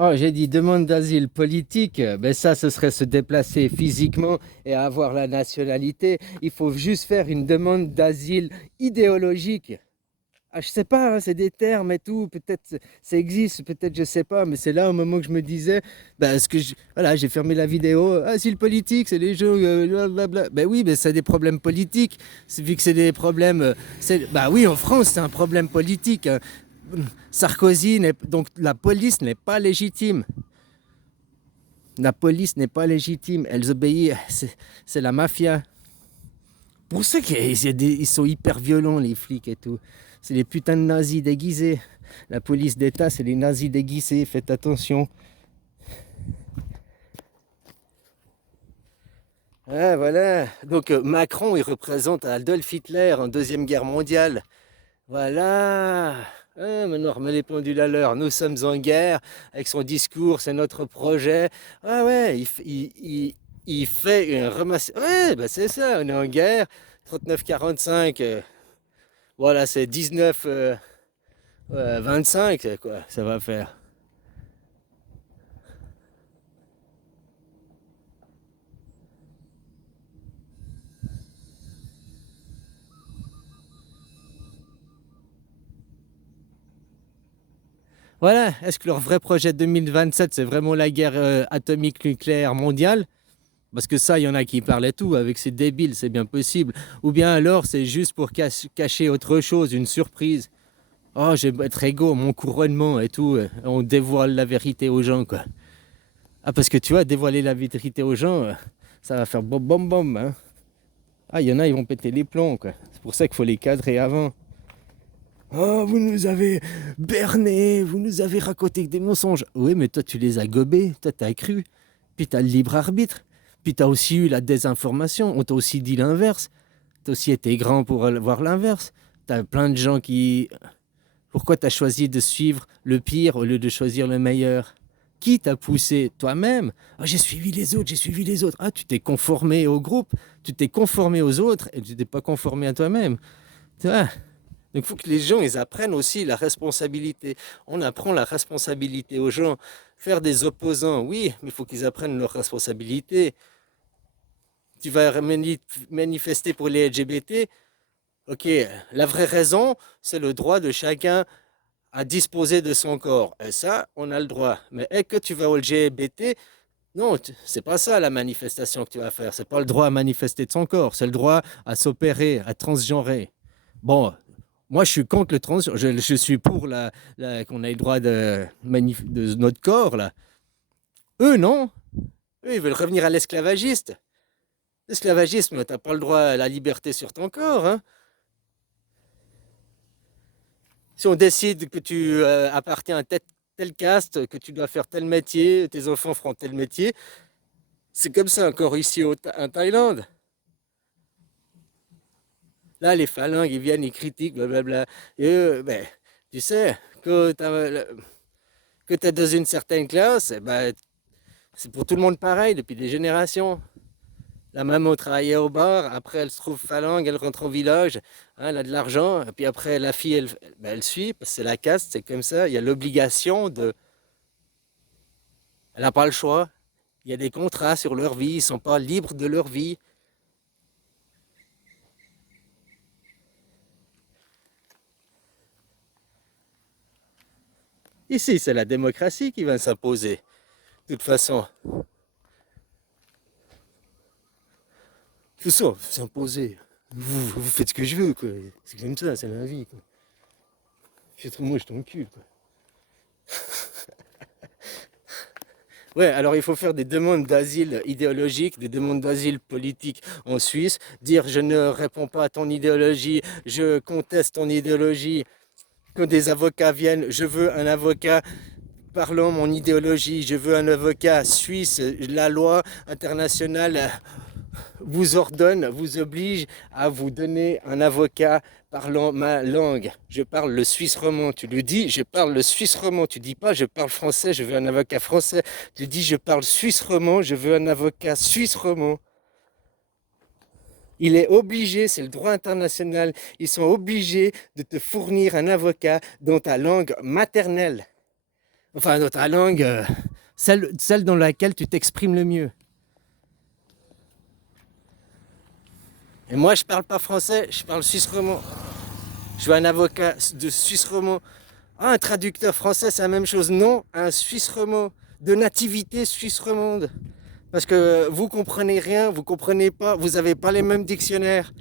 Oh, j'ai dit demande d'asile politique, ben ça, ce serait se déplacer physiquement et avoir la nationalité. Il faut juste faire une demande d'asile idéologique. Ah, je sais pas, hein, c'est des termes et tout, peut-être ça existe, peut-être je sais pas, mais c'est là au moment que je me disais, ben, voilà, j'ai fermé la vidéo, asile politique, c'est les gens, blablabla. Ben oui, mais c'est des problèmes politiques, vu que c'est des problèmes, bah oui, en France, c'est un problème politique, hein. Sarkozy, donc la police n'est pas légitime. La police n'est pas légitime, elles obéissent, c'est la mafia. Pour ça qu'ils sont hyper violents, les flics et tout. C'est les putains de nazis déguisés. La police d'État, c'est les nazis déguisés, faites attention. Ah, voilà. Donc Macron, il représente Adolf Hitler en Deuxième Guerre mondiale. Voilà. Ah, maintenant, on remet les pendules à l'heure. Nous sommes en guerre. Avec son discours, c'est notre projet. Ah ouais, il fait un ramasse. Ouais, bah c'est ça, on est en guerre. 39-45. Voilà, c'est 19, 25, c'est quoi, ça va faire. Voilà, est-ce que leur vrai projet 2027, c'est vraiment la guerre atomique nucléaire mondiale? Parce que ça, il y en a qui parlent et tout, avec ces débiles, c'est bien possible. Ou bien alors, c'est juste pour cacher autre chose, une surprise. Oh, je vais être égaux, mon couronnement et tout. On dévoile la vérité aux gens, quoi. Ah, parce que tu vois, dévoiler la vérité aux gens, ça va faire bom bom bom, hein. Ah, il y en a, ils vont péter les plombs, quoi. C'est pour ça qu'il faut les cadrer avant. Oh, vous nous avez berné, vous nous avez raconté que des mensonges. Oui, mais toi, tu les as gobés, toi, t'as cru. Puis t'as le libre arbitre. Puis t'as aussi eu la désinformation. On t'a aussi dit l'inverse. T'as aussi été grand pour voir l'inverse. T'as plein de gens qui. Pourquoi t'as choisi de suivre le pire au lieu de choisir le meilleur? Qui t'a poussé? Toi-même. Ah, j'ai suivi les autres, j'ai suivi les autres. Ah, tu t'es conformé au groupe, tu t'es conformé aux autres et tu t'es pas conformé à toi-même. Tu vois? Donc il faut que les gens ils apprennent aussi la responsabilité. On apprend la responsabilité aux gens. Faire des opposants, oui, mais il faut qu'ils apprennent leurs responsabilités. Tu vas manifester pour les LGBT, ok, la vraie raison, c'est le droit de chacun à disposer de son corps. Et ça, on a le droit. Mais est-ce que tu vas au LGBT? Non, c'est pas ça la manifestation que tu vas faire. C'est pas le droit à manifester de son corps, c'est le droit à s'opérer, à transgenrer. Bon, moi, je suis contre le trans. Je suis pour qu'on ait le droit de notre corps, là. Eux, non. Eux, ils veulent revenir à l'esclavagiste. L'esclavagisme, t'as pas le droit à la liberté sur ton corps, hein. Si on décide que tu appartiens à tel caste, que tu dois faire tel métier, tes enfants feront tel métier, c'est comme ça encore ici en Thaïlande. Là, les phalanges, ils viennent, ils critiquent, blablabla. Et eux, ben, tu sais, que tu es dans une certaine classe, eh ben, c'est pour tout le monde pareil depuis des générations. La maman travaillait au bar, après elle se trouve phalange, elle rentre au village, hein, elle a de l'argent, et puis après la fille, elle suit, parce que c'est la caste, c'est comme ça, il y a l'obligation de... Elle n'a pas le choix, il y a des contrats sur leur vie, ils ne sont pas libres de leur vie. Ici, c'est la démocratie qui va s'imposer, de toute façon. Tout ça, s'imposer. Vous faites ce que je veux, quoi. C'est comme ça, c'est la vie, quoi. Fais trop moche ton cul, quoi. Ouais, alors il faut faire des demandes d'asile idéologiques, des demandes d'asile politique en Suisse, dire je ne réponds pas à ton idéologie, je conteste ton idéologie, que des avocats viennent, je veux un avocat parlant mon idéologie, je veux un avocat suisse, la loi internationale vous ordonne, vous oblige à vous donner un avocat parlant ma langue. Je parle le suisse romand. Tu lui dis, je parle le suisse romand. Tu dis pas, je parle français, je veux un avocat français. Tu dis, je parle suisse romand, je veux un avocat suisse romand. Il est obligé, c'est le droit international, ils sont obligés de te fournir un avocat dans ta langue maternelle. Enfin, dans ta langue, celle dans laquelle tu t'exprimes le mieux. Et moi, je parle pas français, je parle suisse romand. Je veux un avocat de suisse romand. Ah, un traducteur français, c'est la même chose. Non, un suisse romand, de nativité suisse romande. Parce que vous comprenez rien, vous comprenez pas, vous n'avez pas les mêmes dictionnaires.